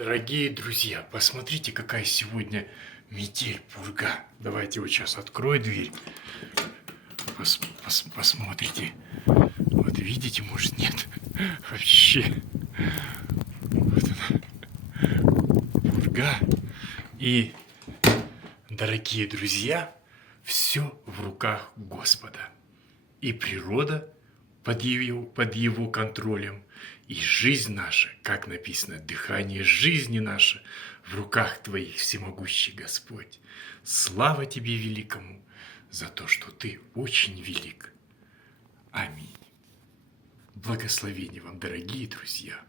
Дорогие друзья, посмотрите, какая сегодня метель, пурга. Давайте вот сейчас открою дверь. Посмотрите. Вот видите, может, нет? Вообще. Вот она. Пурга. И, дорогие друзья, все в руках Господа. И природа под его контролем, и жизнь наша, как написано, дыхание жизни наше в руках Твоих, всемогущий Господь. Слава Тебе великому за то, что Ты очень велик. Аминь. Благословения вам, дорогие друзья.